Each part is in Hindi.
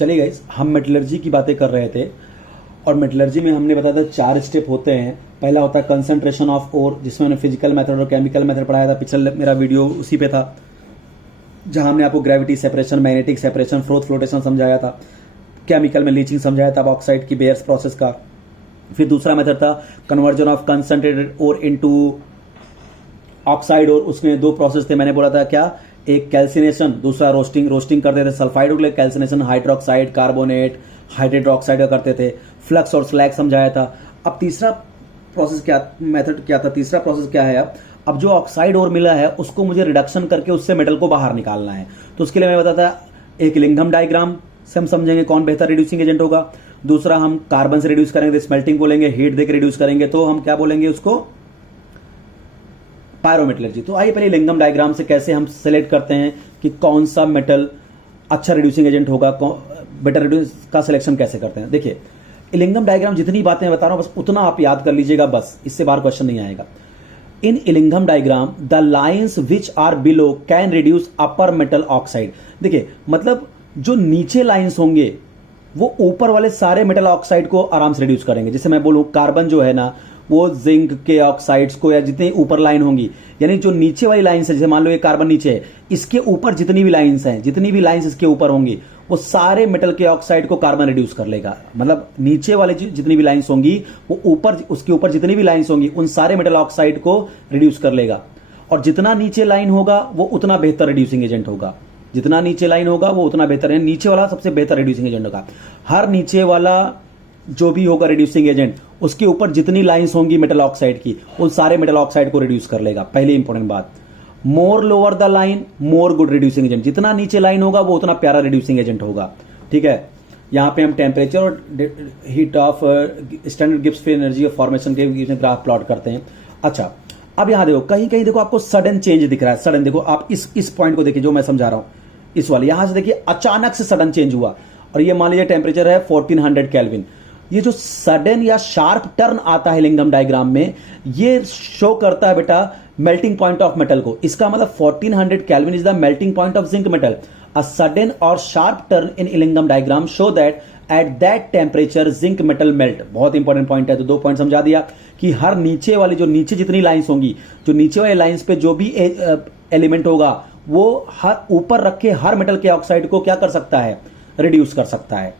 चलिए गाइस, हम मेटलर्जी की बातें कर रहे थे और मेटलर्जी में हमने बताया था 4 स्टेप होते हैं। पहला होता है कंसंट्रेशन ऑफ ओर, जिसमें हमने फिजिकल मेथड और केमिकल मेथड पढ़ाया था। पिछला मेरा वीडियो उसी पे था, जहां हमने आपको gravity separation, magnetic separation, froth flotation समझाया था। केमिकल में लीचिंग समझाया था, बॉक्साइट की बेयर्स प्रोसेस का। फिर दूसरा मेथड था conversion of concentrated ore into oxide और, उसमें 2 प्रोसेस थे। मैंने बोला था क्या, एक कैल्सिनेशन, दूसरा रोस्टिंग। रोस्टिंग करते थे सल्फाइड के लिए, कैल्सिनेशन हाइड्रोक्साइड, कार्बोनेट, हाइड्रोक्साइड का करते थे। फ्लक्स और स्लैग समझाया था। अब तीसरा प्रोसेस क्या, मेथड क्या था, तीसरा प्रोसेस क्या है, अब जो ऑक्साइड और मिला है उसको मुझे रिडक्शन करके उससे मेटल को बाहर निकालना है। तो उसके लिए मैं बताता एक इलिंघम डायग्राम से हम समझेंगे कौन बेहतर रिड्यूसिंग एजेंट होगा। दूसरा हम कार्बन से रिड्यूस करेंगे तो स्मेल्टिंग बोलेंगे, हीट देकर रिड्यूस करेंगे तो हम क्या बोलेंगे उसको, पायरोमेटलर्जी। तो आइए पहले इलिंघम डायग्राम से कैसे हम सेलेक्ट करते हैं कि कौन सा मेटल अच्छा रिड्यूसिंग एजेंट होगा, बेटर रिड्यूस का सिलेक्शन कैसे करते हैं। देखिए इलिंघम डायग्राम जितनी बातें मैं बता रहा हूं बस उतना आप याद कर लीजिएगा, बस इससे बाहर क्वेश्चन नहीं आएगा। In Ellingham diagram the lines which are below can reduce upper metal oxide. देखिए मतलब जो नीचे लाइंस होंगे वो ऊपर वाले सारे मेटल ऑक्साइड को आराम से रिड्यूस करेंगे। जैसे मैं बोलूं कार्बन जो है ना, वो जिंक के ऑक्साइड्स को, या जितनी ऊपर लाइन होंगी, यानी जो नीचे वाली लाइंस है, जैसे मान लो ये कार्बन नीचे है, इसके ऊपर जितनी भी लाइंस हैं, जितनी भी लाइंस इसके ऊपर होंगी, वो सारे मेटल के ऑक्साइड को कार्बन रिड्यूस कर लेगा। मतलब नीचे वाले जितनी भी लाइंस होंगी वो ऊपर, उसके ऊपर जितनी भी लाइंस होंगी उन सारे मेटल ऑक्साइड को रिड्यूस कर लेगा। और जितना नीचे लाइन होगा वो उतना बेहतर रिड्यूसिंग एजेंट होगा। जितना नीचे लाइन होगा वो उतना बेहतर है, नीचे वाला सबसे बेहतर रिड्यूसिंग एजेंट होगा। हर नीचे वाला जो भी होगा रिड्यूसिंग एजेंट, उसके ऊपर जितनी लाइंस होंगी मेटल ऑक्साइड की, उन सारे मेटल ऑक्साइड को रिड्यूस कर लेगा। पहली इंपॉर्टेंट बात, more lower the line more good reducing agent. जितना नीचे लाइन होगा वो उतना प्यारा रिड्यूसिंग एजेंट होगा। ठीक है, यहां पे हम टेम्परेचर और heat of standard Gibbs free energy of formation के ग्राफ प्लॉट करते हैं। अच्छा, अब यहां देखो कहीं कहीं देखो आपको सडन चेंज दिख रहा है। सडन देखो आप इस पॉइंट को देखिए जो मैं समझा रहा हूं, इस वाले यहां से देखिए अचानक से सडन चेंज हुआ और ये मान लीजिए टेम्परेचर है 1400 केल्विन। ये जो सडन या शार्प टर्न आता है इलिंघम डायग्राम में, ये शो करता है बेटा मेल्टिंग पॉइंट ऑफ मेटल को। इसका मतलब 1400 kelvin is the melting point of zinc metal. A sudden और sharp turn in Ellingham diagram show that at that temperature zinc metal melt. बहुत इंपॉर्टेंट पॉइंट है। तो 2 पॉइंट समझा दिया कि हर नीचे वाली, जो नीचे जितनी लाइंस होंगी, जो नीचे वाली लाइंस पे जो भी एलिमेंट होगा वो हर ऊपर रखे हर मेटल के ऑक्साइड को क्या कर सकता है, रिड्यूस कर सकता है।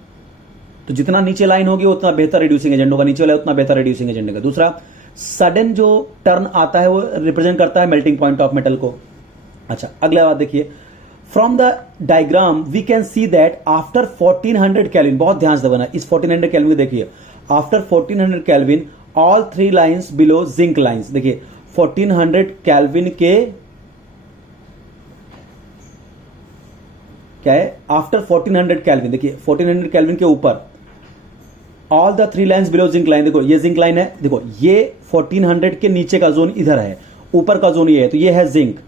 तो जितना नीचे लाइन होगी उतना बेहतर रिड्यूसिंग एजेंट होगा, नीचे वाला उतना बेहतर रिड्यूसिंग एजेंट होगा। दूसरा, सडन जो टर्न आता है वो रिप्रेजेंट करता है मेल्टिंग पॉइंट ऑफ मेटल को। अच्छा, अगला बात देखिए, from the diagram we can see that after 1400 kelvin, बहुत ध्यान से दबाना, इस 1400 केल्विन को देखिए, after 1400 kelvin all 3 lines below zinc lines. देखिए 1400 केल्विन के क्या है, आफ्टर 1400 केल्विन, देखिए 1400 केल्विन के ऊपर all the 3 lines below zinc line. देखो ये जिंक लाइन है, देखो ये 1400 के नीचे का जोन इधर है, ऊपर का जोन ये है, तो ये है जिंक।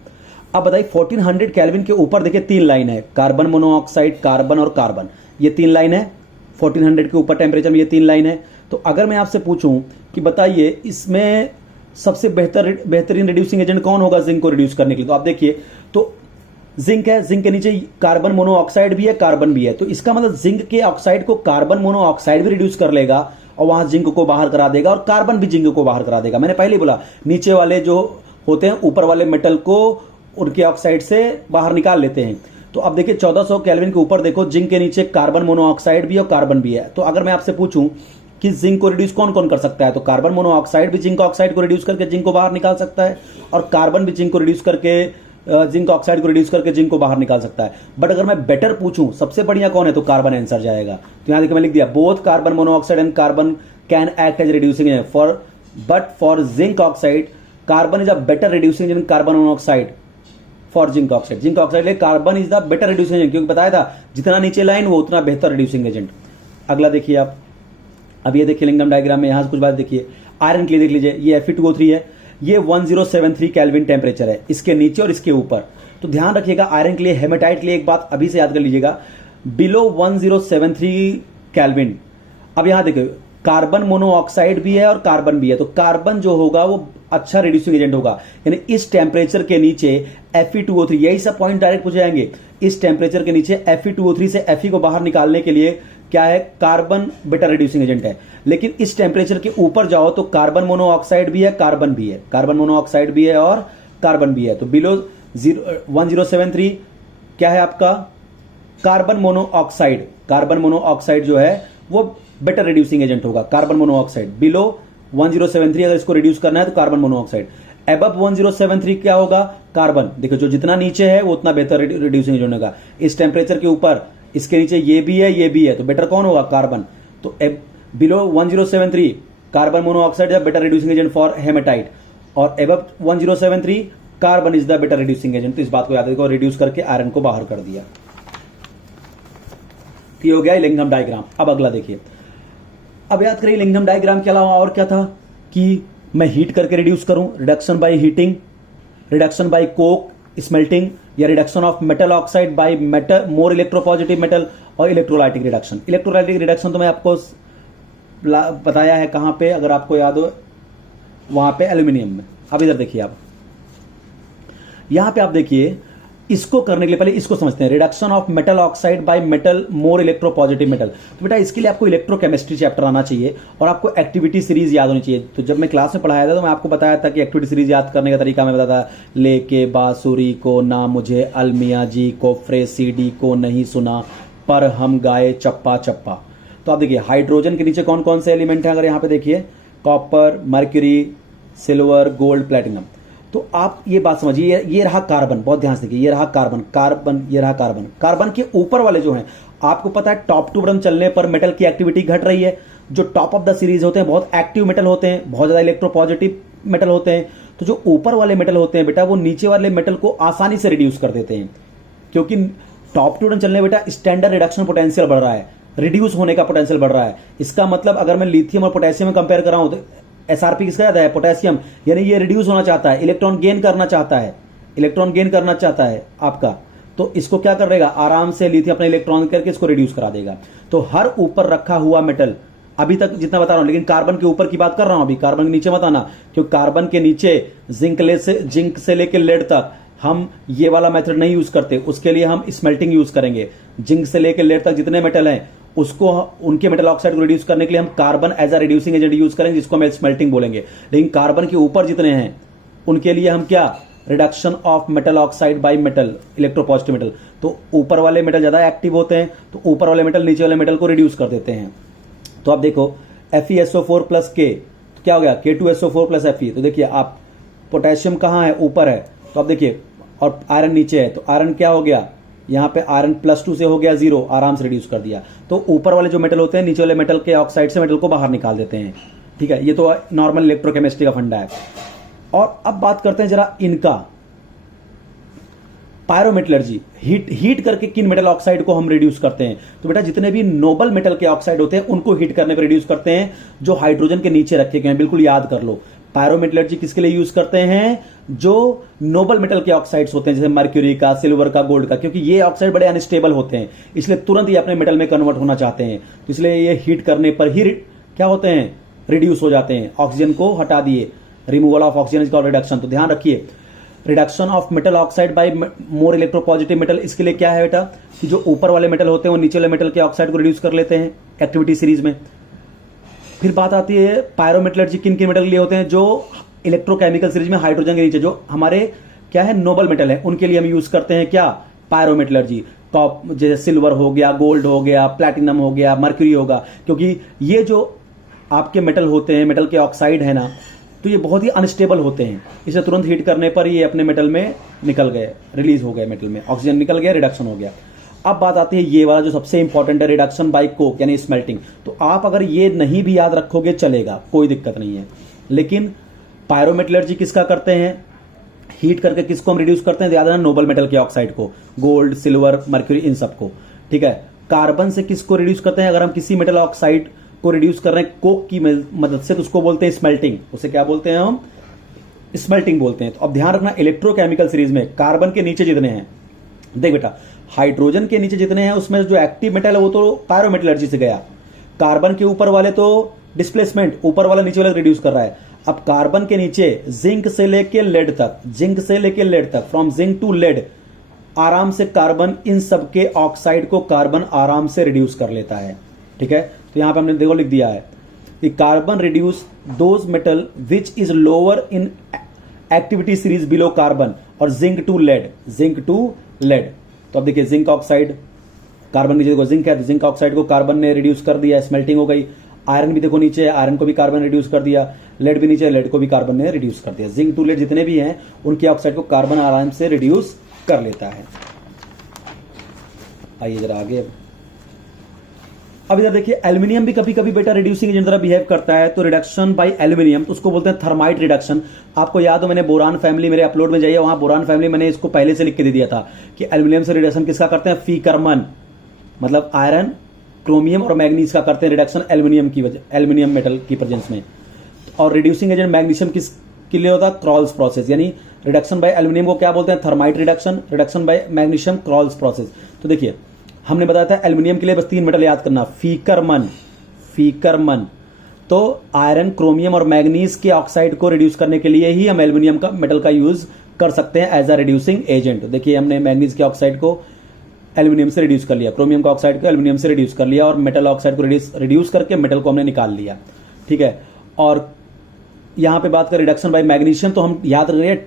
अब बताइए 1400 केल्विन के ऊपर देखिए 3 लाइन है, कार्बन मोनोऑक्साइड, कार्बन और कार्बन, ये 3 लाइन है 1400 के ऊपर टेम्परेचर में, ये 3 लाइन है। तो अगर मैं आपसे पूछूं कि बताइए इसमें सबसे बेहतरीन रिड्यूसिंग एजेंट कौन होगा जिंक को रिड्यूस करने के लिए, तो आप देखिए तो जिंक है, जिंक के नीचे कार्बन मोनोऑक्साइड भी है, कार्बन भी है, तो इसका मतलब जिंक के ऑक्साइड को कार्बन मोनोऑक्साइड भी रिड्यूस कर लेगा और वहां जिंक को बाहर करा देगा और कार्बन भी जिंक को बाहर करा देगा। मैंने पहले ही बोला नीचे वाले जो होते हैं ऊपर वाले मेटल को उनके ऑक्साइड से बाहर निकाल लेते हैं। तो अब देखिए 1400 केल्विन के ऊपर देखो जिंक के नीचे कार्बन मोनोऑक्साइड भी और कार्बन भी है। तो अगर मैं आपसे पूछूं कि जिंक को रिड्यूस कौन कौन कर सकता है, तो कार्बन मोनोऑक्साइड भी जिंक ऑक्साइड को रिड्यूस करके जिंक को बाहर निकाल सकता है और कार्बन भी जिंक को रिड्यूस करके जिंक ऑक्साइड को रिड्यूस करके जिंक को बाहर निकाल सकता है। बट अगर मैं बेटर पूछूं सबसे बढ़िया कौन है, तो कार्बन आंसर जाएगा। तो यहां देखिए मैं लिख दिया both carbon monoxide and carbon can act as reducing agent for, but for zinc oxide carbon is a better reducing agent carbon monoxide for zinc oxide. Zinc oxide ले carbon is the better reducing agent, क्योंकि बताया था जितना नीचे लाइन वो उतना बेहतर रिड्यूसिंग एजेंट। अगला देखिए आप, अब ये देखिए इलिंघम डायग्राम में यहां से कुछ बात देखिए, आयरन के लिए देख लीजिए, ये Fe2O3 है, ये 1073 केल्विन टेम्परेचर है इसके नीचे और इसके ऊपर। तो ध्यान रखिएगा आयरन के लिए, हेमेटाइट के लिए एक बात अभी से याद कर लीजिएगा, बिलो 1073 केल्विन। अब यहां देखिए कार्बन मोनोऑक्साइड भी है और कार्बन भी है, तो कार्बन जो होगा वो अच्छा रिड्यूसिंग एजेंट होगा। यानी इस टेम्परेचर के नीचे Fe2O3, यही सब पॉइंट डायरेक्ट पूछे जाएंगे। इस टेम्परेचर के नीचे Fe2O3 से Fe को बाहर निकालने के लिए क्या है, कार्बन बेटा रिड्यूसिंग एजेंट है। लेकिन इस टेम्परेचर के ऊपर जाओ तो कार्बन मोनोऑक्साइड भी है, कार्बन भी है, कार्बन मोनोऑक्साइड भी है और कार्बन भी है। तो बिलो 1073 क्या है आपका, कार्बन मोनोऑक्साइड। कार्बन मोनोऑक्साइड जो है वो बेटर रिड्यूसिंग एजेंट होगा, कार्बन मोनोऑक्साइड। बिलो 1073 अगर इसको रिड्यूस करना है तो कार्बन मोनोऑक्साइड। अबव 1073 क्या होगा, कार्बन। देखो जो जितना नीचे है वो उतना बेहतर रिड्यूसिंग एजेंट होगा। इस टेम्परेचर के ऊपर इसके नीचे ये भी है, ये भी है, तो बेटर कौन होगा, कार्बन। तो बिलो 1073 कार्बन मोनोऑक्साइड है better reducing agent for haematite, और above 1073 carbon is the better reducing agent. तो इस बात को याद रखो, रिड्यूस करके आयरन को बाहर कर दिया। ये हो गया इलिंगम डायग्राम। अब अगला देखिए, अब याद करिए इलिंगम डायग्राम के अलावा और क्या था कि मैं हीट करके रिड्यूस करूं, reduction by heating, reduction by coke smelting, या reduction of metal oxide by metal more electropositive metal, और इलेक्ट्रोलाइटिक रिडक्शन। इलेक्ट्रोलाइटिक रिडक्शन तो मैं आपको बताया है कहां पे, अगर आपको याद हो, वहां पे एल्यूमिनियम में। अब इधर देखिए, आप यहां पे आप देखिए, इसको करने के लिए पहले इसको समझते हैं, reduction of metal oxide by metal more electropositive metal. तो बेटा इसके लिए आपको इलेक्ट्रोकेमिस्ट्री चैप्टर आना चाहिए और आपको एक्टिविटी सीरीज याद होनी चाहिए। तो जब मैं क्लास में पढ़ाया था तो मैं आपको बताया था कि एक्टिविटी सीरीज याद करने का तरीका मैं बताता था, लेके बांसुरी को ना मुझे अलमिया जी को फ्रेसीडी को नहीं सुना, पर हम गाए चप्पा चप्पा। तो आप देखिए हाइड्रोजन के नीचे कौन कौन से एलिमेंट हैं, अगर यहां पे देखिए, copper, mercury, silver, gold, platinum. तो आप ये बात समझिए, ये रहा कार्बन, बहुत ध्यान से देखिए, ये रहा कार्बन, कार्बन, ये रहा कार्बन। कार्बन के ऊपर वाले जो हैं, आपको पता है टॉप टू बॉटम चलने पर मेटल की एक्टिविटी घट रही है। जो टॉप ऑफ द सीरीज होते हैं बहुत एक्टिव मेटल होते हैं, बहुत ज्यादा इलेक्ट्रोपॉजिटिव मेटल होते हैं। तो जो ऊपर वाले मेटल होते हैं बेटा, वो नीचे वाले मेटल को आसानी से रिड्यूस कर देते हैं, क्योंकि टॉप टू बॉटम चलने बेटा स्टैंडर्ड रिडक्शन पोटेंशियल बढ़ रहा है, रिड्यूस होने का पोटेंशियल बढ़ रहा है। इसका मतलब अगर मैं लिथियम और पोटेशियम में कंपेयर कर रहा हूं तो एसआरपी किसका ज्यादा है, पोटेशियम, यानी ये रिड्यूस होना चाहता है, इलेक्ट्रॉन गेन करना चाहता है, इलेक्ट्रॉन गेन करना चाहता है आपका। तो इसको क्या कर देगा, आराम से लिथियम अपना इलेक्ट्रॉन करके इसको रिड्यूस करा देगा। तो हर ऊपर रखा हुआ मेटल, अभी तक जितना बता रहा हूं, लेकिन कार्बन के ऊपर की बात कर रहा हूं, अभी कार्बन के नीचे मत आना, क्योंकि कार्बन के नीचे जिंक से लेकर लेड तक हम ये वाला मेथड नहीं यूज करते, उसके लिए हम स्मेल्टिंग यूज करेंगे। जिंक से लेकर लेड तक जितने मेटल हैं उसको, उनके मेटल ऑक्साइड को रिड्यूस करने के लिए हम carbon as a reducing agent use करेंगे, जिसको हम स्मेल्टिंग बोलेंगे। लेकिन कार्बन के ऊपर जितने हैं उनके लिए हम क्या, reduction of metal oxide by metal electropositive metal. तो ऊपर वाले मेटल ज्यादा एक्टिव होते हैं, तो ऊपर वाले मेटल नीचे वाले मेटल को रिड्यूस कर देते हैं। तो आप देखो FeSO4 प्लस K, तो क्या हो गया, K2SO4 प्लस Fe। तो देखिए आप, पोटेशियम कहां है, ऊपर है, तो आप देखिए, और आयरन नीचे है, तो आयरन क्या हो गया, यहां पे आयरन +2 से हो गया 0, आराम से रिड्यूस कर दिया। तो ऊपर वाले जो मेटल होते हैं नीचे वाले मेटल के ऑक्साइड से मेटल को बाहर निकाल देते हैं। ठीक है, ये तो नॉर्मल इलेक्ट्रोकेमिस्ट्री का फंडा है। और अब बात करते हैं जरा इनका, पायरोमेटलर्जी, हीट करके किन मेटल ऑक्साइड को हम रिड्यूस करते हैं। तो बेटा जितने भी नोबल मेटल के ऑक्साइड होते हैं उनको हीट करने पर रिड्यूस करते हैं, जो हाइड्रोजन के नीचे रखे गए हैं, बिल्कुल याद कर लो। पायरोमेटलर्जी किसके लिए यूज करते हैं, जो नोबल मेटल के ऑक्साइड्स होते हैं, जैसे मर्क्यूरी का, सिल्वर का, गोल्ड का, क्योंकि ये ऑक्साइड बड़े अनस्टेबल होते हैं, इसलिए तुरंत ही अपने मेटल में कन्वर्ट होना चाहते हैं। तो इसलिए ये हीट करने पर ही क्या होते हैं, रिड्यूस हो जाते हैं। ऑक्सीजन को हटा दिए, रिमूवल ऑफ ऑक्सीजन का रिडक्शन। तो ध्यान रखिए, reduction of metal oxide by more electropositive metal, इसके लिए क्या है बेटा, कि जो ऊपर वाले मेटल होते हैं वो नीचे वाले मेटल के ऑक्साइड को रिड्यूस कर लेते हैं एक्टिविटी सीरीज में। फिर बात आती है पायरोमेटलर्जी किन किन मेटल के लिए होते हैं, जो इलेक्ट्रोकेमिकल सीरीज में हाइड्रोजन के नीचे जो हमारे क्या है, नोबल मेटल है, उनके लिए हम यूज करते हैं क्या, पायरोमेटलर्जी। जैसे सिल्वर हो गया, गोल्ड हो गया, प्लैटिनम हो गया, मर्क्यूरी होगा, क्योंकि ये जो आपके मेटल होते हैं, मेटल के ऑक्साइड है ना, तो ये बहुत ही अनस्टेबल होते हैं, इसे तुरंत हीट करने पर ये अपने मेटल में निकल गए, रिलीज हो गए, मेटल में ऑक्सीजन निकल गया, रिडक्शन हो गया। अब बात आती है ये वाला जो सबसे इंपॉर्टेंट है, रिडक्शन बाय कोक यानी स्मेल्टिंग। तो आप अगर ये नहीं भी याद रखोगे चलेगा, कोई दिक्कत नहीं है। लेकिन पायरोमेटलर्जी किसका करते हैं, हीट करके किसको हम रिड्यूस करते हैं, याद रखना नोबल मेटल के ऑक्साइड को, गोल्ड, सिल्वर, मर्क्यूरी, इन सबको। ठीक है, कार्बन से किसको रिड्यूस करते हैं, अगर हम किसी मेटल ऑक्साइड को रिड्यूस कर रहे हैं कोक की मदद से, तो उसको बोलते हैं स्मेल्टिंग। उसे क्या बोलते हैं हम, स्मेल्टिंग बोलते हैं। तो अब ध्यान रखना, इलेक्ट्रोकेमिकल सीरीज में कार्बन के नीचे जितने हैं, देख बेटा हाइड्रोजन के नीचे जितने हैं उसमें जो एक्टिव मेटल है वो तो पायरोमेटलर्जी से गया, कार्बन के ऊपर वाले तो डिस्प्लेसमेंट ऊपर वाला नीचे वाला रिड्यूस कर रहा है। अब कार्बन के नीचे जिंक से लेके लेड तक, फ्रॉम जिंक टू लेड, आराम से कार्बन इन सबके ऑक्साइड को कार्बन आराम से रिड्यूस कर लेता है। ठीक है, तो यहां पे हमने देखो लिख दिया है कि carbon reduce those metal which is lower in activity series below carbon और जिंक टू लेड। तो अब देखिए जिंक ऑक्साइड, कार्बन नीचे देखो जिंक है, तो जिंक ऑक्साइड को कार्बन ने रिड्यूस कर दिया, स्मेल्टिंग हो गई। आयरन भी देखो नीचे, आयरन को भी कार्बन रिड्यूस कर दिया। लेड भी नीचे, लेड को भी कार्बन ने रिड्यूस कर दिया। जिंक टू लेड जितने भी हैं उनके ऑक्साइड को कार्बन आराम से रिड्यूस कर लेता है। आइए जरा आगे। अब इधर देखिए एल्यूमिनियम भी कभी कभी बेटा रिड्यूसिंग एजेंट तरह बिहेव करता है। तो रिडक्शन बाय एल्यूमिनियम, तो उसको बोलते हैं थर्माइट रिडक्शन। आपको याद हो मैंने बोरान फैमिली, मेरे अपलोड में जाइए, वहां बोरान फैमिली मैंने इसको पहले से लिख के दे दिया था कि एल्यूमिनियम से रिडक्शन किसका करते हैं, फीकरमन, मतलब आयरन, क्रोमियम और मैग्नीज का करते हैं रिडक्शन एल्यूमिनियम की वजह, एल्यूमिनियम मेटल की प्रेजेंस में। और रिड्यूसिंग एजेंट मैग्नीशियम किसके लिए होता है, क्रॉल्स प्रोसेस। यानी रिडक्शन बाय एल्यूमिनियम को क्या बोलते हैं, thermite reduction, reduction by magnesium Kroll's process. तो देखिए हमने बताया था एल्यूमिनियम के लिए बस 3 मेटल याद करना, फीकरमन। तो आयरन, क्रोमियम और मैग्नीज के ऑक्साइड को रिड्यूस करने के लिए ही हम एल्यूमिनियम का मेटल का यूज कर सकते हैं एज अ रिड्यूसिंग एजेंट। देखिए हमने मैग्नीज के ऑक्साइड को एल्यूमिनियम से रिड्यूस कर लिया, क्रोमियम का ऑक्साइड को एल्यूमिनियम से रिड्यूस कर लिया और मेटल ऑक्साइड को रिड्यूस करके मेटल को हमने निकाल लिया। ठीक है, और यहां पे बात करें रिडक्शन बाय मैग्नीशियम, तो हम याद रख रहे हैं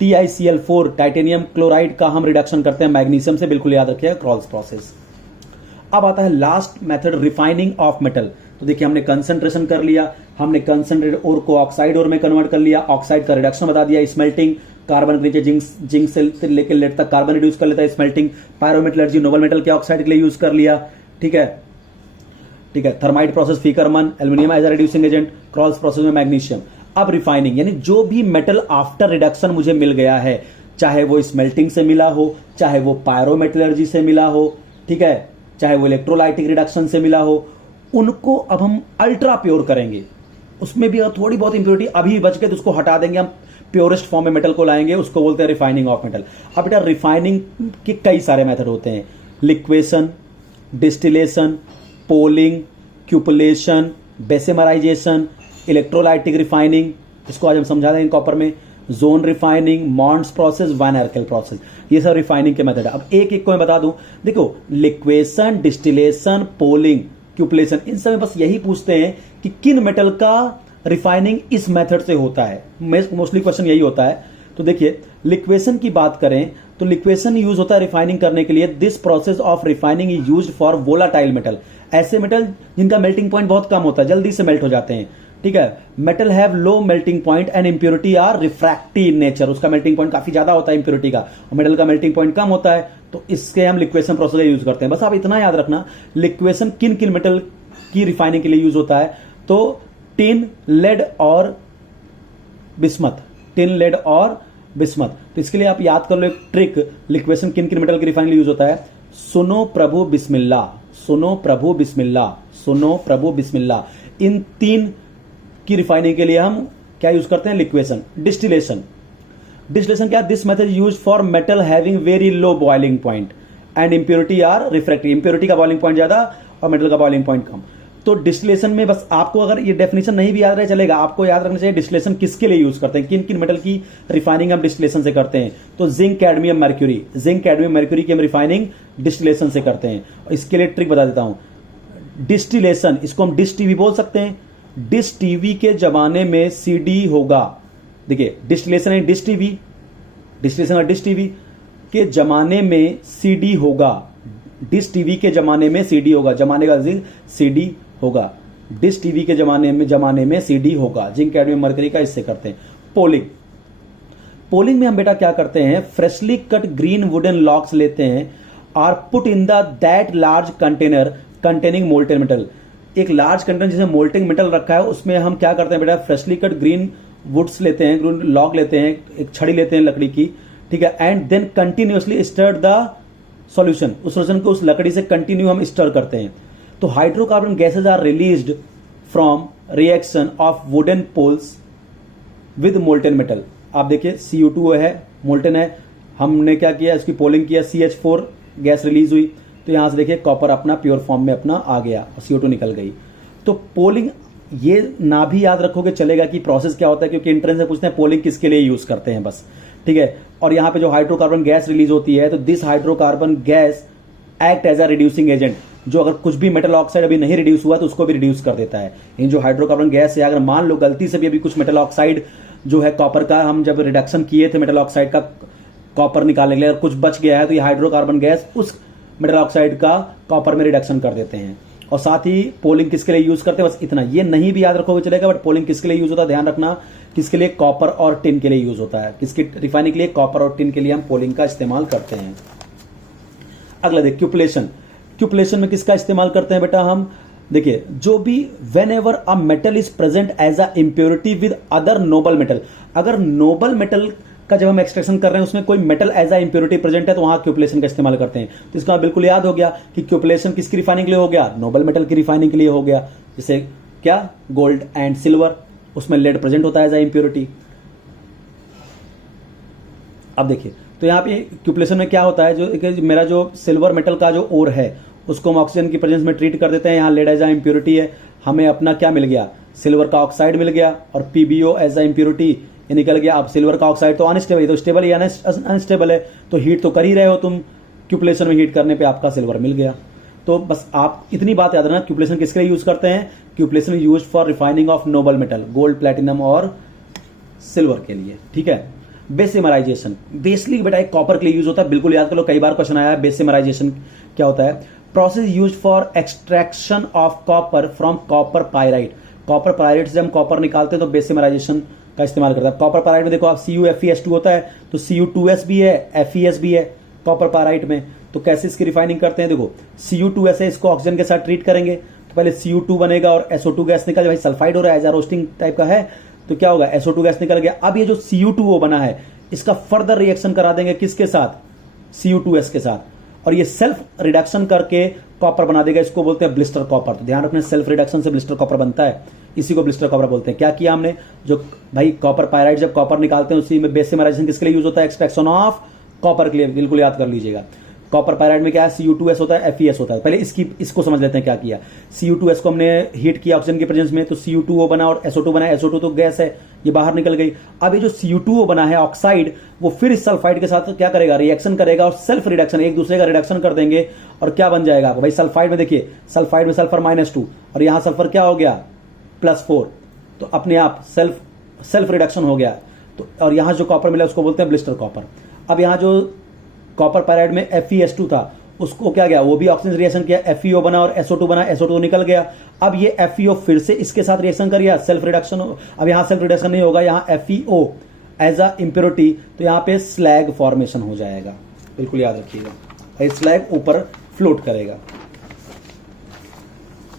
TiCl4 टाइटेनियम क्लोराइड का हम रिडक्शन करते हैं मैग्नीशियम से, बिल्कुल याद रखिएगा, क्रॉल्स प्रोसेस। अब आता है last method, refining of metal. तो देखिए हमने कंसंट्रेशन कर लिया, हमने कंसंट्रेटेड ओर को ऑक्साइड ओर में कन्वर्ट कर लिया, ऑक्साइड का रिडक्शन बता दिया, स्मेल्टिंग, कार्बन के नीचे जिंक से लेकर लेड तक कार्बन रिड्यूस कर लेता है, स्मेल्टिंग, पायरोमेटलर्जी, नोबल मेटल के ऑक्साइड के लिए यूज कर लिया। ठीक है, थर्माइट प्रोसेस फीकरमन, aluminium as a reducing agent, Kroll's process में मैग्नीशियम। अब रिफाइनिंग, यानी जो भी मेटल आफ्टर रिडक्शन मुझे मिल गया है, चाहे वो स्मेल्टिंग से मिला हो, चाहे वो पायरोमेटलर्जी से मिला हो, ठीक है, चाहे वो इलेक्ट्रोलाइटिक रिडक्शन से मिला हो, उनको अब हम अल्ट्रा प्योर करेंगे। उसमें भी थोड़ी बहुत इंप्योरिटी अभी बच गए तो उसको हटा देंगे, हम प्योरेस्ट फॉर्म में मेटल को लाएंगे, उसको बोलते हैं रिफाइनिंग ऑफ मेटल। अब बेटा रिफाइनिंग के कई सारे मेथड होते हैं, liquation, distillation, poling, cupellation, Bessemerisation, electrolytic refining, इसको आज हम समझा देंगे कॉपर में, zone refining, Mond's process, van Arkel process, ये सब रिफाइनिंग के मेथड है। अब एक एक को मैं बता दूं, देखो लिक्वेशन, डिस्टिलेशन, पोलिंग, क्यूपुलेशन, इन सब में बस यही पूछते हैं कि किन मेटल का रिफाइनिंग इस मेथड से होता है, मोस्टली क्वेश्चन यही होता है। तो देखिए लिक्वेशन की बात करें तो लिक्वेशन यूज होता है रिफाइनिंग करने के लिए। This process of refining is used for volatile metal, ऐसे मेटल जिनका मेल्टिंग पॉइंट बहुत कम होता है, जल्दी से मेल्ट हो जाते हैं। ठीक है, metal have low melting point and impurity are refractive in nature, उसका मेल्टिंग पॉइंट काफी ज्यादा होता है इंप्योरिटी का, और मेटल का मेल्टिंग पॉइंट कम होता है, तो इसके हम लिक्वेशन प्रोसेस यूज करते हैं। बस आप इतना याद रखना लिक्वेशन किन किन मेटल की रिफाइनिंग के लिए यूज होता है, तो टिन, लेड और बिस्मथ, टिन, लेड और बिस्मथ। तो इसके लिए आप याद कर लो एक ट्रिक, लिक्वेशन किन किन मेटल की रिफाइनिंग यूज होता है, सुनो प्रभु बिस्मिल्लाह, सुनो प्रभु बिस्मिल्लाह, सुनो प्रभु बिस्मिल्लाह, इन 3 की रिफाइनिंग के लिए हम क्या यूज करते हैं, लिक्वेशन। डिस्टिलेशन, डिस्टिलेशन क्या, this method use for metal having very low boiling point and impurity are refractive, impurity का बॉइलिंग पॉइंट ज्यादा और मेटल का बॉइलिंग पॉइंट कम। तो डिस्टिलेशन में बस आपको अगर ये डेफिनेशन नहीं भी याद रहे चलेगा, आपको याद रखना चाहिए डिस्टिलेशन किसके लिए यूज करते हैं, किन किन मेटल की रिफाइनिंग हम डिस्टिलेशन से करते हैं। तो zinc, cadmium, mercury, zinc, cadmium, mercury की हम रिफाइनिंग डिस्टिलेशन से करते हैं। इसके लिए ट्रिक बता देता हूं, डिस्टिलेशन, इसको हम डिस टीवी बोल सकते हैं। डिस टीवी के जमाने में सीडी होगा, देखिए डिस्टिलेशन है डिस टीवी, डिस्टिलेशन और डिस टीवी के जमाने में सीडी होगा, डिस टीवी के जमाने में सीडी होगा, जमाने का सीडी होगा, डिस टीवी के जमाने में सीडी होगा। जिंक, कैडमियम, मर्करी का इससे करते हैं। पोलिंग, पोलिंग में हम बेटा क्या करते हैं, freshly cut green wooden logs लेते हैं, are put in that large container containing molten metal, एक लार्ज कंटेनर जिसमें मोल्टिंग मेटल रखा है, उसमें हम क्या करते हैं बेटा, फ्रेशली कट ग्रीन वुड्स लेते हैं, ग्रीन लॉग लेते हैं, एक छड़ी लेते हैं लकड़ी की, ठीक है, and then continuously stir the solution, उस सॉल्यूशन को उस लकड़ी से कंटिन्यू हम स्टर करते हैं। तो hydrocarbon gases are released from reaction of wooden poles with molten metal. आप देखिए CO2 है, मोल्टेन है, हमने क्या किया, इसकी पोलिंग किया, CH4 गैस रिलीज हुई, तो यहां से देखिए कॉपर अपना प्योर फॉर्म में अपना आ गया, CO2 निकल गई। तो पोलिंग ये ना भी याद रखोगे चलेगा कि प्रोसेस क्या होता है, क्योंकि एंट्रेंस में पूछते हैं पोलिंग किसके लिए यूज करते हैं बस, ठीक है। और यहाँ पे जो हाइड्रोकार्बन गैस रिलीज होती है, तो this hydrocarbon gas act as a reducing agent, जो अगर कुछ भी मेटल ऑक्साइड अभी नहीं रिड्यूस हुआ तो उसको भी रिड्यूस कर देता है। इन जो हाइड्रोकार्बन गैस है, अगर मान लो गलती से भी अभी कुछ मेटल ऑक्साइड जो है कॉपर का, हम जब रिडक्शन किए थे मेटल ऑक्साइड का कॉपर निकालने के लिए, अगर कुछ बच गया है तो ये हाइड्रोकार्बन गैस उस मेटल ऑक्साइड का कॉपर में रिडक्शन कर देते हैं। और साथ ही पोलिंग किसके लिए यूज करते हैं, बस इतना, ये नहीं भी याद रखोगे चलेगा, बट पोलिंग किसके लिए यूज होता है ध्यान रखना, किसके लिए, कॉपर और टिन के लिए यूज होता है। किसकी रिफाइनिंग के लिए, कॉपर और टिन के लिए हम पोलिंग का इस्तेमाल करते हैं। अगला देख क्यूपलेशन। क्यूपलेशन में किसका इस्तेमाल करते हैं बेटा हम, देखिए जो भी whenever a metal is present as a impurity with other noble metal, अगर नोबल मेटल का जब हम एक्सट्रैक्शन कर रहे हैं उसमें कोई metal as a impurity present है तो वहां क्यूपलेशन का इस्तेमाल करते हैं। तो इसका बिल्कुल याद हो गया कि क्यूपलेशन किसकी रिफाइनिंग के लिए हो गया, नोबल मेटल की रिफाइनिंग के लिए हो गया। जैसे क्या, गोल्ड एंड सिल्वर, उसमें लेड प्रेजेंट होता है एज अ इम्प्योरिटी। अब देखिए तो यहाँ पे क्यूपलेशन में क्या होता है, जो मेरा जो सिल्वर मेटल का जो ओर है उसको हम ऑक्सीजन की प्रेजेंस में ट्रीट कर देते हैं, यहाँ लेड एज अ इम्प्योरिटी है, हमें अपना क्या मिल गया, सिल्वर का ऑक्साइड मिल गया, और पीबीओ एज अ इम्प्योरिटी ये निकल गया। अब सिल्वर का ऑक्साइड तो अनस्टेबल है, तो स्टेबल या अनस्टेबल है, तो हीट तो कर ही रहे हो तुम, क्यूपलेशन में हीट करने पे आपका सिल्वर मिल गया। तो बस आप इतनी बात याद रखना, क्यूपलेशन किसके लिए यूज करते हैं, cupellation use for refining of noble metal, gold, platinum और सिल्वर के लिए, ठीक है। बेसिमराइजेशन, बेसिकली बेटा एक कॉपर के लिए यूज होता है, बिल्कुल याद कर लो, कई बार क्वेश्चन आया है। बेसिमराइजेशन क्या होता है, process use for extraction of copper from copper pyrite. Copper pyrite से हम कॉपर निकालते हैं तो बेसिमराइजेशन का इस्तेमाल करता है। कॉपर पायराइट में देखो आप CuFeS2 होता है, तो Cu2S भी है, FeS भी है कॉपर पायराइट में। तो कैसे इसकी रिफाइनिंग करते हैं, देखो Cu2S है, इसको ऑक्सीजन के साथ ट्रीट करेंगे तो पहले Cu2 बनेगा और SO2 गैस निकल, भाई सल्फाइड हो रहा है, एज रोस्टिंग टाइप का है, तो क्या होगा, SO2 गैस निकल गया। अब ये जो Cu2O बना है इसका फर्दर रिएक्शन करा देंगे किसके साथ, Cu2S के साथ, और ये सेल्फ रिडक्शन करके कॉपर बना देगा, इसको बोलते हैं ब्लिस्टर कॉपर। तो ध्यान रखना, सेल्फ रिडक्शन से ब्लिस्टर कॉपर बनता है, इसी को ब्लिस्टर कॉपर बोलते हैं। क्या किया हमने, जो भाई कॉपर पायराइट जब कॉपर निकालते हैं उसी में बेसिमराइजेशन किसके लिए यूज होता है, एक्सट्रैक्शन ऑफ कॉपर के लिए, बिल्कुल याद कर लीजिएगा। कॉपर पायराइट में क्या है, Cu2S होता है, FeS होता है। पहले इसको समझ लेते हैं क्या किया। Cu2S को हमने हीट किया ऑक्सीजन के प्रेजेंस में, तो Cu2O बना और SO2 बना, SO2 तो गैस है, ये बाहर निकल गई। अब ये जो Cu2O बना है ऑक्साइड, वो फिर इस सल्फाइड के साथ क्या करेगा, रिएक्शन करेगा और सेल्फ रिडक्शन, एक दूसरे का रिडक्शन कर देंगे, और क्या बन जाएगा भाई, सल्फाइड में देखिए, सल्फाइड में सल्फर -2 और यहां सल्फर क्या हो गया, +4, तो अपने आप सेल्फ रिडक्शन हो गया। तो और यहां जो कॉपर मिला उसको बोलते हैं ब्लिस्टर कॉपर। अब यहां जो कॉपर पायराइड में FeS2 था, उसको क्या गया, वो भी ऑक्सीजन रिएक्शन किया, FeO बना और SO2 बना, SO2 निकल गया। अब ये FeO फिर से इसके साथ रिएक्शन कर गया, सेल्फ रिडक्शन। अब यहां सेल्फ रिडक्शन नहीं होगा, यहां FeO एज अ इम्प्योरिटी, तो यहां पे स्लैग फॉर्मेशन हो जाएगा, बिल्कुल याद रखिएगा, स्लैग ऊपर फ्लोट करेगा।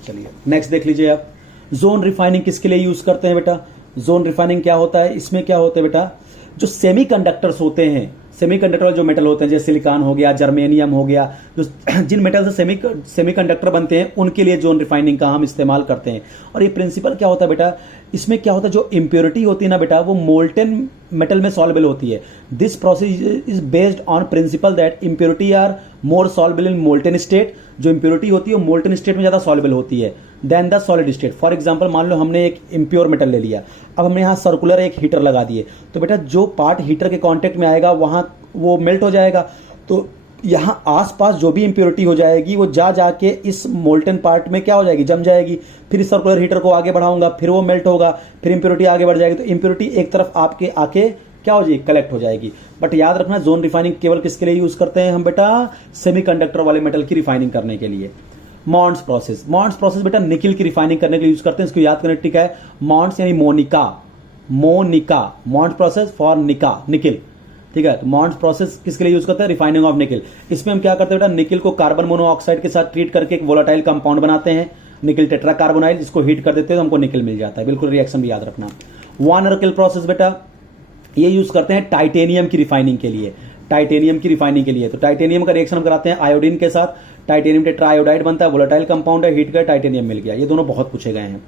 चलिए नेक्स्ट देख लीजिए आप, जोन रिफाइनिंग किसके लिए यूज करते हैं बेटा। जोन रिफाइनिंग क्या होता है, इसमें क्या होता है बेटा, जो सेमीकंडक्टर्स होते हैं, सेमीकंडक्टर जो मेटल होते हैं, जैसे सिलिकॉन हो गया, जर्मेनियम हो गया, जो जिन मेटल से सेमीकंडक्टर बनते हैं उनके लिए जोन रिफाइनिंग का हम इस्तेमाल करते हैं। और ये प्रिंसिपल क्या होता है बेटा, इसमें क्या होता है, जो इम्प्योरिटी होती है ना बेटा, वो मोल्टेन मेटल में सॉल्युबल होती है। This process is based on principle that impurity are more soluble in molten state. जो इम्प्योरिटी होती है वो मोल्टेन स्टेट में ज्यादा सॉल्युबल होती है then the solid state. For example मान लो हमने एक इम्प्योर मेटल ले लिया, अब हमने यहाँ सर्कुलर एक हीटर लगा दिए, तो बेटा जो पार्ट हीटर के कांटेक्ट में आएगा वहां वो मेल्ट हो जाएगा, तो यहाँ आसपास जो भी इम्प्योरिटी हो जाएगी वो जाके इस मोल्टन पार्ट में क्या हो जाएगी, जम जाएगी। फिर इस सर्कुलर हीटर को आगे बढ़ाऊंगा, फिर वो मेल्ट होगा, फिर इम्प्योरिटी आगे बढ़ जाएगी, तो इम्प्योरिटी एक तरफ आपके आके क्या हो जाएगी, कलेक्ट हो जाएगी। बट याद रखना, जोन रिफाइनिंग केवल किसके लिए यूज करते हैं हम बेटा, सेमीकंडक्टर वाले मेटल की रिफाइनिंग करने के लिए। मॉन्ड्स प्रोसेस बेटा निकिल की रिफाइनिंग करने के लिए यूज करते हैं, इसको याद करने टिका है, मॉन्ड्स यानी मोनिका, मॉन्ड्स प्रोसेस फॉर निकिल, ठीक है। तो मॉन्ड्स प्रोसेस किसके लिए यूज करते हैं, रिफाइनिंग ऑफ निकिल। इसमें हम क्या करते हैं बेटा, निकिल को कार्बन मोनोऑक्साइड के साथ ट्रीट करके एक वोलेटाइल कंपाउंड बनाते हैं, निकिल टेट्राकार्बोनाइल, जिसको हीट कर देते हैं तो हमको निकिल मिल जाता है। बिल्कुल रिएक्शन भी याद रखना। वानरकिल प्रोसेस बेटा ये यूज करते हैं टाइटेनियम की रिफाइनिंग के लिए, तो टाइटेनियम का रिएक्शन हम कराते हैं आयोडीन के साथ, टाइटेनियम टेट्रा आयोडाइड बनता है, वोलेटाइल कंपाउंड है, हीट का टाइटेनियम मिल गया। ये दोनों बहुत पूछे गए हैं।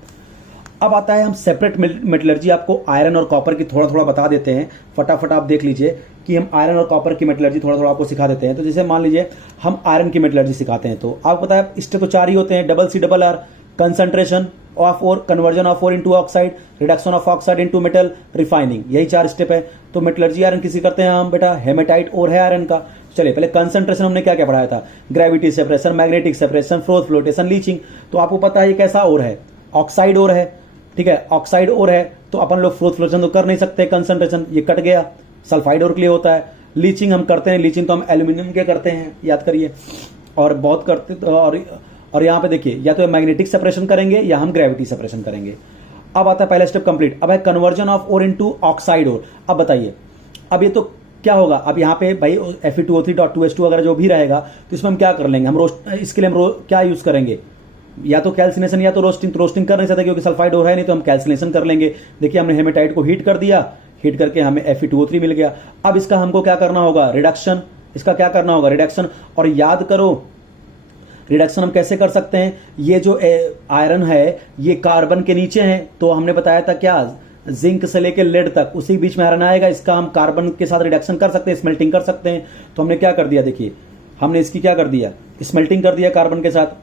अब आता है हम सेपरेट मेटलर्जी, आपको आयरन और कॉपर की थोड़ा थोड़ा बता देते हैं, फटाफट आप देख लीजिए कि हम आयरन और कॉपर की मेटलर्जी थोड़ा थोड़ा आपको सिखा देते हैं। तो जैसे मान लीजिए हम आयरन की मेटलर्जी सिखाते हैं, तो आपको पता है स्टेप तो 4 ही होते हैं, double C double R, concentration, of ore, conversion of ore into oxide, reduction of oxide into metal, refining, यही 4 स्टेप है। तो मेटलर्जी आयरन किसी करते हैं हम बेटा, हेमेटाइट और है आयरन का। चलिए पहले कंसंट्रेशन हमने क्या क्या पढ़ाया था, gravity separation, magnetic separation, froth flotation, leaching. तो आपको पता है ये कैसा ओर है, ऑक्साइड ओर है, ठीक है, ऑक्साइड ओर है तो अपन लोग फ्रोथ फ्लोटेशन तो कर नहीं सकते, कंसंट्रेशन ये कट गया, सल्फाइड ओर के लिए होता है। लीचिंग हम करते हैं, लीचिंग तो हम एल्यूमिनियम के करते हैं, याद करिए, और बहुत करते। और यहाँ पे देखिए, या तो मैग्नेटिक सेपरेशन करेंगे या हम ग्रेविटी सेपरेशन करेंगे। अब आता है पहला स्टेप कंप्लीट। अब है conversion of ore into oxide ore. अब बताइए, अब ये तो क्या होगा, अब यहाँ पे भाई Fe2O3.2H2 अगर जो भी रहेगा तो इसमें हम क्या कर लेंगे, हम रोस्ट, इसके लिए हम क्या यूज करेंगे, या तो कैल्सिनेशन या तो रोस्टिंग। तो रोस्टिंग कर नहीं सकते क्योंकि सल्फाइड हो है नहीं, तो हम कैल्सिनेशन कर लेंगे। देखिए हमने हेमेटाइट को हीट कर दिया, हीट करके हमें Fe2O3 मिल गया। अब इसका हमको क्या करना होगा, रिडक्शन, इसका क्या करना होगा, रिडक्शन। और याद करो रिडक्शन हम कैसे कर सकते हैं, ये जो आयरन है ये कार्बन के नीचे है, तो हमने बताया था क्या, जिंक से लेकर लेड तक उसी बीच में आयरन आएगा, इसका हम कार्बन के साथ रिडक्शन कर सकते हैं, स्मेल्टिंग कर सकते हैं। तो हमने क्या कर दिया, देखिए हमने इसकी क्या कर दिया, स्मेल्टिंग कर दिया कार्बन के साथ।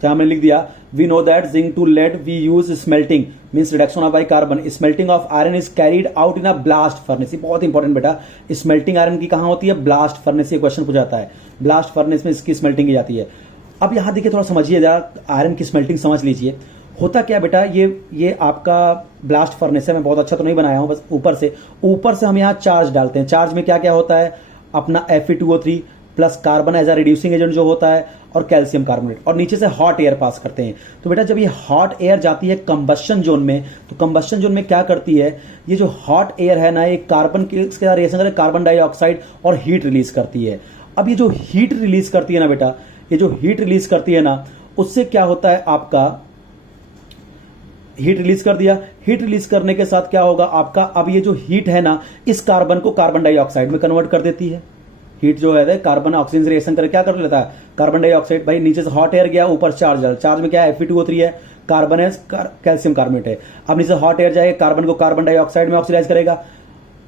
क्या हमने लिख दिया, we know that zinc to lead we use smelting means reduction of by carbon, smelting of iron is carried out in a blast furnace. बहुत इंपॉर्टेंट बेटा, स्मेल्टिंग आयरन की कहां होती है, ब्लास्ट फर्नेस। ये क्वेश्चन पूछा जाता है, ब्लास्ट फर्नेस में इसकी स्मेल्टिंग की जाती है। अब यहां देखिए थोड़ा समझिए जरा, आयरन की स्मेल्टिंग समझ लीजिए। होता क्या बेटा, ये आपका ब्लास्ट फर्नेस है, मैं बहुत अच्छा तो नहीं बनाया हूं, बस ऊपर से हम यहाँ चार्ज डालते हैं। चार्ज में क्या क्या होता है, अपना Fe2O3 plus carbon as a reducing agent जो होता है, और कैल्शियम कार्बोनेट, और नीचे से हॉट एयर पास करते हैं। तो बेटा जब ये हॉट एयर जाती है कंबस्शन जोन में, तो कंबस्शन जोन में क्या करती है, ये जो हॉट एयर है ना, ये कार्बन के साथ रिएक्शन करके कार्बन डाइऑक्साइड और हीट रिलीज करती है। अब ये जो हीट रिलीज करती है ना बेटा, ये जो हीट रिलीज करती है ना, उससे क्या होता है, आपका हीट रिलीज कर दिया। हीट रिलीज करने के साथ क्या होगा आपका, अब ये जो हीट है ना, इस कार्बन को कार्बन डाइऑक्साइड में कन्वर्ट कर देती है। हीट जो है कार्बन ऑक्सीजन से रिएक्शन करके क्या कर लेता है, कार्बन डाइऑक्साइड। भाई नीचे से हॉट एयर गया, ऊपर चार्ज में क्या है, Fe2O3 है, कार्बन है, कैल्शियम कार्बोनेट है। अब नीचे हॉट एयर जाएगा, कार्बन को कार्बन डाइऑक्साइड में ऑक्सीडाइज करेगा,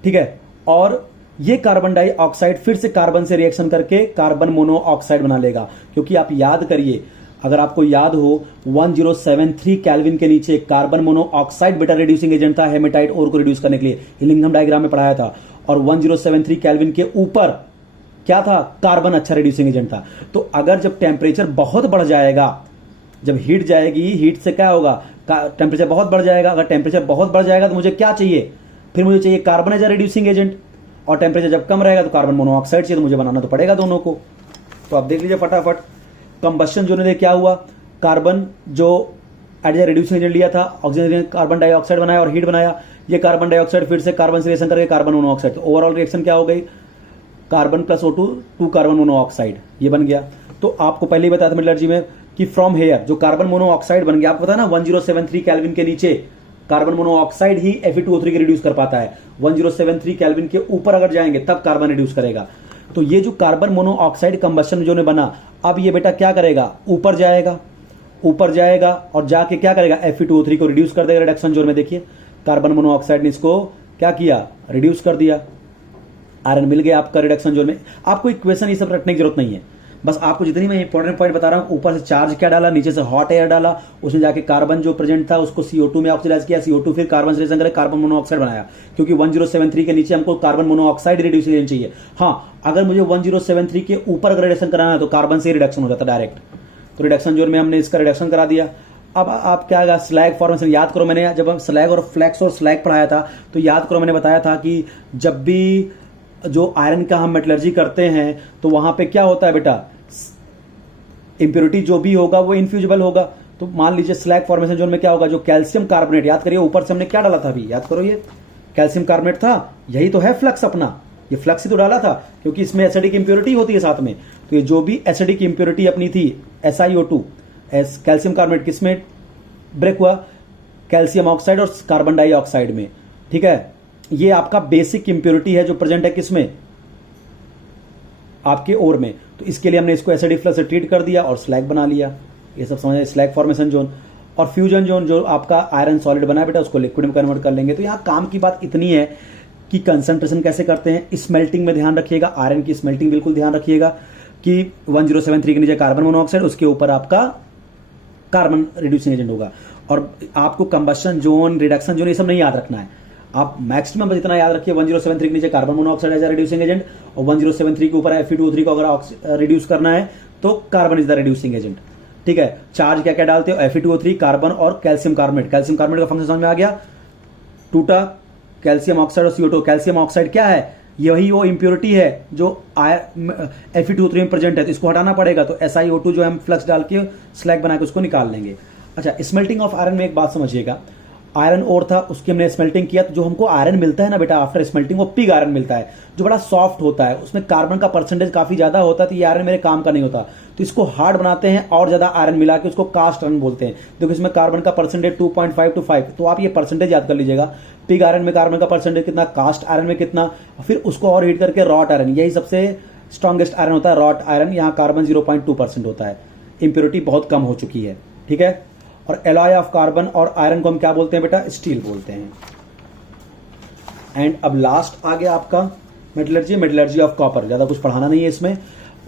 ठीक है, और ये कार्बन डाइऑक्साइड फिर से कार्बन से रिएक्शन करके कार्बन मोनोऑक्साइड बना लेगा। क्योंकि आप याद करिए, अगर आपको याद हो 1073 केल्विन के नीचे कार्बन मोनोऑक्साइड बेटा रिड्यूसिंग एजेंट था हेमेटाइट ओर को रिड्यूस करने के लिए, हिलिंगम डायग्राम में पढ़ाया था। और 1073 केल्विन के ऊपर क्या था, कार्बन अच्छा रिड्यूसिंग एजेंट था। तो अगर जब टेम्परेचर बहुत बढ़ जाएगा, जब हीट जाएगी, हीट से क्या होगा, टेम्परेचर बहुत बढ़ जाएगा। अगर टेम्परेचर बहुत बढ़ जाएगा तो मुझे क्या चाहिए, फिर मुझे चाहिए carbon as a reducing agent, और टेम्परेचर जब कम रहेगा तो कार्बन मोनोऑक्साइड चाहिए, तो मुझे बनाना तो पड़ेगा दोनों को। तो आप देख लीजिए फटाफट, कंबस्शन जो ने क्या हुआ, कार्बन जो एज ए रिड्यूसिंग एजेंट लिया था, ऑक्सीजन ने कार्बन डाइऑक्साइड बनाया और हीट बनाया। ये कार्बन डाइऑक्साइड फिर से कार्बन से रिएक्शन करके कार्बन मोनोऑक्साइड, तो ओवरऑल रिएक्शन क्या हो गई, carbon plus O2 2 carbon monoxide, ये बन गया। तो आपको पहले ही बताया था मेटलर्जी में कि फ्रॉम हेयर जो कार्बन मोनोऑक्साइड बन गया, आपको पता है ना 1073 केल्विन के नीचे कार्बन मोनोऑक्साइड ही Fe2O3 के रिड्यूस कर पाता है। 1073 केल्विन के ऊपर अगर जाएंगे तब कार्बन रिड्यूस करेगा। तो ये जो कार्बन मोनोऑक्साइड कंबस्शन जो ने बना, अब ये बेटा क्या करेगा, ऊपर जाएगा और जाके क्या करेगा, Fe2O3 को रिड्यूस कर देगा रिडक्शन जोन में। देखिए कार्बन मोनोऑक्साइड ने इसको क्या किया, रिड्यूस कर दिया, आयरन मिल गया आपका रिडक्शन जोन में। आपको इक्वेशन ये सब रखने की जरूरत नहीं है, बस आपको जितनी मैं इंपॉर्टेंट पॉइंट बता रहा हूं, ऊपर से चार्ज क्या डाला, नीचे से हॉट एयर डाला, उसमें जाके कार्बन जो प्रेजेंट था उसको CO2 में ऑक्सीडाइज किया, CO2 फिर कार्बन से रिएक्शन करके कार्बन मोनोऑक्साइड बनाया। क्योंकि 1073 के नीचे हमको कार्बन मोनोऑक्साइड रिड्यूसिंग एजेंट चाहिए। हाँ, अगर मुझे 1073 के ऊपर अगर रिडक्शन कराना है तो कार्बन से रिडक्शन हो जाता डायरेक्ट। तो रिडक्शन जोन में हमने इसका रिडक्शन करा दिया। अब आप क्या आएगा, स्लैग फॉर्मेशन। याद करो, मैंने जब हम स्लैग और फ्लैक्स और स्लैग पढ़ाया था तो याद करो, मैंने बताया था कि जब भी जो आयरन का हम मेटलर्जी करते हैं तो वहां पे क्या होता है बेटा, इंप्योरिटी जो भी होगा वो इनफ्यूजिबल होगा। तो मान लीजिए स्लैग फॉर्मेशन जोन में क्या होगा, जो कैल्शियम कार्बोनेट, याद करिए ऊपर से हमने क्या डाला था अभी, याद करो, ये कैल्शियम कार्बोनेट था, यही तो है फ्लक्स अपना, ये फ्लक्स ही तो डाला था क्योंकि इसमें एसिडिक इंप्योरिटी होती है साथ में। तो ये जो भी एसिडिक इंप्योरिटी अपनी थी SiO2 कैल्शियम कार्बोनेट, किसमें ब्रेक हुआ, कैल्शियम ऑक्साइड और कार्बन डाइऑक्साइड में, ठीक है। ये आपका बेसिक इंप्योरिटी है जो प्रेजेंट है किसमें, आपके ओर में। तो इसके लिए हमने इसको एसिडिक फ्लक्स से ट्रीट कर दिया और स्लैग बना लिया। ये सब समझ, स्लैग फॉर्मेशन जोन। और फ्यूजन जोन जो आपका आयरन सॉलिड बना बेटा, उसको लिक्विड में कन्वर्ट कर लेंगे। तो यहाँ काम की बात इतनी है कि कंसंट्रेशन कैसे करते हैं, स्मेल्टिंग में ध्यान रखिएगा, आयरन की स्मेल्टिंग बिल्कुल ध्यान रखिएगा कि 1073 के नीचे कार्बन मोनोऑक्साइड, उसके ऊपर आपका कार्बन रिड्यूसिंग एजेंट होगा। और आपको कंबशन जोन, रिडक्शन जोन, ये सब नहीं याद रखना है। आप मैक्सिमम जितना याद रखिए 1073 के नीचे carbon monoxide as a reducing agent, और 1073 के ऊपर Fe2O3 को अगर रिड्यूस करना है तो carbon is the reducing agent. ठीक है, चार्ज क्या क्या डालते हो, Fe2O3, कार्बन और कैल्शियम कार्बोनेट। कैल्शियम कार्बोनेट का फंक्शन समझ में आ गया, टूटा कैल्शियम ऑक्साइड और CO2। कैल्शियम ऑक्साइड क्या है, यही वो इंप्योरिटी है जो Fe2O3 में प्रेजेंट है, तो इसको हटाना पड़ेगा। तो SiO2 जो हम फ्लक्स डाल के स्लैग बना के उसको निकाल लेंगे। अच्छा, स्मेल्टिंग ऑफ आयरन में एक बात समझिएगा, आयरन ओर था, उसकी हमने स्मेल्टिंग किया, तो जो हमको आयरन मिलता है ना बेटा आफ्टर स्मेल्टिंग, वो पिग आयरन मिलता है, जो बड़ा सॉफ्ट होता है, उसमें कार्बन का परसेंटेज काफी ज्यादा होता है। तो ये आयरन मेरे काम का नहीं होता, तो इसको हार्ड बनाते हैं और ज्यादा आयरन मिला के उसको कास्ट आयरन बोलते हैं। देखो इसमें कार्बन का परसेंटेज 2.5 to 5, तो आप ये परसेंटेज याद कर लीजिएगा। पिग आयरन में कार्बन का परसेंटेज कितना, कास्ट आयरन में कितना, फिर उसको और हीट करके रॉट आयरन, यही सबसे स्ट्रॉन्गेस्ट आयरन होता है रॉट आयरन, यहाँ कार्बन 0.2% होता है, इंप्योरिटी बहुत कम हो चुकी है। ठीक है, और एलॉय ऑफ कार्बन और आयरन को हम क्या बोलते हैं बेटा, स्टील बोलते हैं। एंड अब लास्ट आ गया आपका मेटलर्जी, मेटलर्जी ऑफ कॉपर। ज्यादा कुछ पढ़ाना नहीं है इसमें।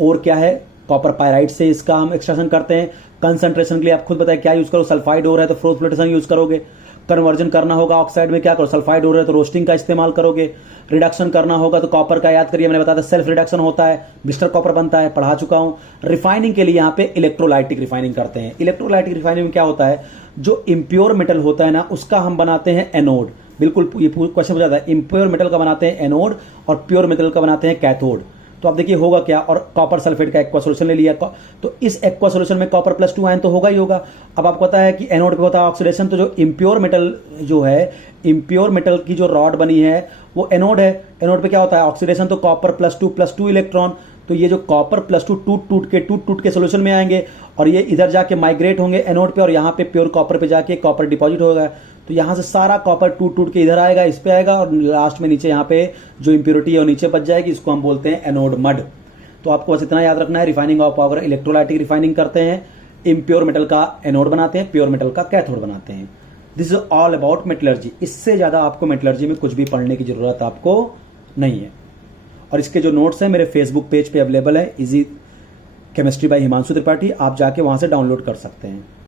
और क्या है, कॉपर पायराइट से इसका हम एक्सट्रैक्शन करते हैं। कंसंट्रेशन के लिए आप खुद बताए क्या यूज करो, सल्फाइड हो रहा है तो फ्लोटेशन यूज करोगे। कन्वर्जन करना होगा ऑक्साइड में, क्या करो, सल्फाइड हो रहा है तो रोस्टिंग का इस्तेमाल करोगे। रिडक्शन करना होगा तो कॉपर का याद करिए, मैंने बताया था सेल्फ रिडक्शन होता है, ब्लिस्टर कॉपर बनता है, पढ़ा चुका हूं। रिफाइनिंग के लिए यहाँ पे इलेक्ट्रोलाइटिक रिफाइनिंग करते हैं। इलेक्ट्रोलाइटिक रिफाइनिंग में क्या होता है, जो इम्प्योर मेटल होता है ना उसका हम बनाते हैं एनोड। बिल्कुल ये क्वेश्चन पूछा था, इम्प्योर मेटल का बनाते हैं एनोड और प्योर मेटल का बनाते हैं कैथोड। तो आप देखिए होगा क्या, और कॉपर सल्फेट का एक्वा सोल्यूशन ले लिया, तो इस एक्वा सोल्यूशन में कॉपर +2 आयन तो होगा ही होगा। अब आपको पता है कि एनोड पे होता है ऑक्सीडेशन, तो जो इम्प्योर मेटल जो है, इम्प्योर मेटल की जो रॉड बनी है वो एनोड है। एनोड पे क्या होता है ऑक्सीडेशन, तो कॉपर +2 इलेक्ट्रॉन, तो ये जो कॉपर +2 टूट के सोल्यूशन में आएंगे और ये इधर जाके माइग्रेट होंगे एनोड पे, और यहाँ पे प्योर कॉपर पे जाके कॉपर डिपॉजिट होगा। तो यहाँ से सारा कॉपर टूट के इधर आएगा, इस पे आएगा, और लास्ट में नीचे यहाँ पे जो इंप्योरिटी है वो नीचे बच जाएगी, इसको हम बोलते हैं एनोड मड। तो आपको बस इतना याद रखना है, refining of power, electrolytic refining करते हैं, इम्प्योर मेटल का एनोड बनाते हैं, प्योर मेटल का कैथोड बनाते हैं। This is all about metallurgy. इससे ज्यादा आपको मेटलर्जी में कुछ भी पढ़ने की जरूरत आपको नहीं है। और इसके जो नोट्स हैं मेरे फेसबुक पेज पे अवेलेबल है, easy chemistry bye Himanshu Tripathi, आप जाके वहां से डाउनलोड कर सकते हैं।